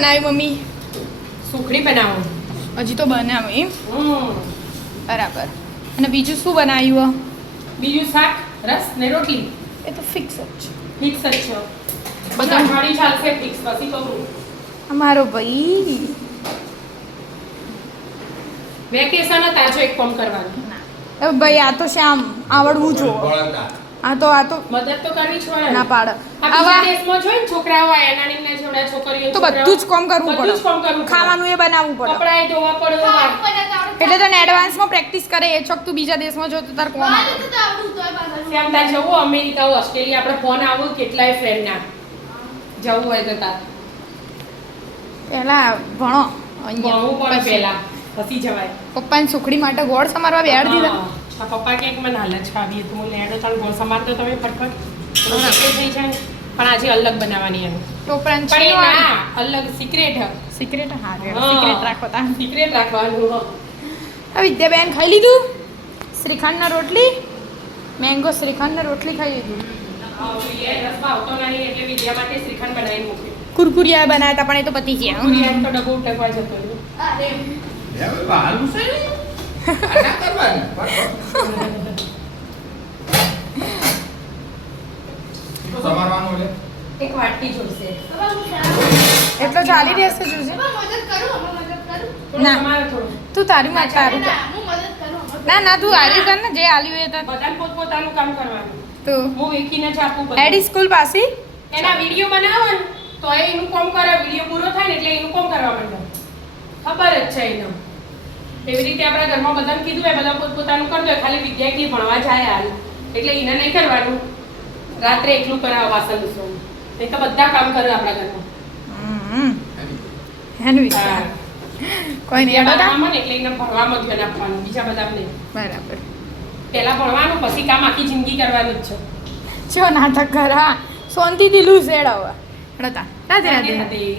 બનાવી મમ્મી સુખડી બનાવો. હજી તો બનાવી બરાબર. અને બીજું શું બનાવ્યું? બીજું શાક, રસ ને રોટલી. એ તો ફિક્સ જ છે. ફિક્સ જ છે. બધા અઠવાડિયું ચાલશે ફિક્સ, પછી કહું. અમારો ભાઈ વેકેશન હતા જો એક કામ કરવાનું. હવે ભાઈ આ તો શ્યામ આવડવું જો આ તો મદદ તો કરવી જ પડે. ના પાડે. આ બીજા દેશમાં જોઈ ને છોકરાઓ એનાની જોડે છોકરીઓ તો બધું જ કામ કરવું બધું જ કામ પડે. કરવું પડે. ખાવાનું એ બનાવવું પડે. કપડાં એ ધોવા પડે. એટલે તને એડવાન્સમાં પ્રેક્ટિસ કરે એ ચોક તું બીજા દેશમાં જો તો તાર કોમ આવે. શ્યામ તાર જવું અમેરિકા, ઓસ્ટ્રેલિયા, આપણે ફોન આવું કેટલાય ફ્રેન્ડ ના જવું હોય તો તાર પહેલા ભણો ભણવું પડે પહેલા, પછી જવાય. પપ્પાની સુખડી માટે ગોળ સમારવા બેહાડી દીધા. હા, પપ્પા કે મને હાલત ખાવી તો હું લેડો તાર ગોળ સમારતો તમે ફટફટ થઈ જાય. પણ આજે અલગ બનાવવાની એમ તો ઉપરાંત પણ એ ના અલગ સિક્રેટ સિક્રેટ હા સિક્રેટ રાખો તા. સિક્રેટ રાખવાનું. હવે વિદ્યાબેન ખાઈ લીધું શ્રીખંડના રોટલી, મેંગો શ્રીખંડના રોટલી ખાઈ લીધું. રસ ભાવતો નહીં એટલે વિદ્યા માટે શ્રીખંડ બનાવી મૂક્યું. કુરકુરિયા બનાવ્યા હતા પણ એ તો પતી ગયા. કુરિયાન તો ડબ્બો ઉટકવા જતો રહ્યો. એક વાટકી જોઈશે. એટલો ચાલી રહેશે જોજે. ના. તમારે થોડું તું તારી માં તારું કર. ના ના તું આરી કર ને જે આલી હોય તો બધાને પોતપોતાનું કામ કરવાનું. તું હું વેખીને જ આપું બધું. એડી સ્કૂલ પાસે એના વિડીયો બનાવો ને તો એ એનું કામ કરે, વિડીયો પૂરો થાય ને એટલે એનું કામ કરવા માંડે. ખબર જ છે એને. એવી રીતે આપણા ઘરમાં બધાને કીધું હોય બધા પોતપોતાનું કરતો હોય, ખાલી વિદ્યાર્થી ભણવા જાય હાલ એટલે એને નહીં કરવાનું. રાત્રે એકલું કરાવો વાસણ લૂસવાનું. નહીં તો બધા કામ કરે આપણા ઘરમાં. એનું વિચાર કોઈ નહીં બધા બધા કામ હોય ને એટલે એને ભણવામાં ધ્યાન આપવાનું, બીજા બધા નહીં. બરાબર. પહેલા ભણવાનું, પછી કામ આખી જિંદગી કરવાનું જ છે. જો નાટક કર હા શાંતિથી લૂસ એડ હવે રતા રાધે રાધે. રાધે.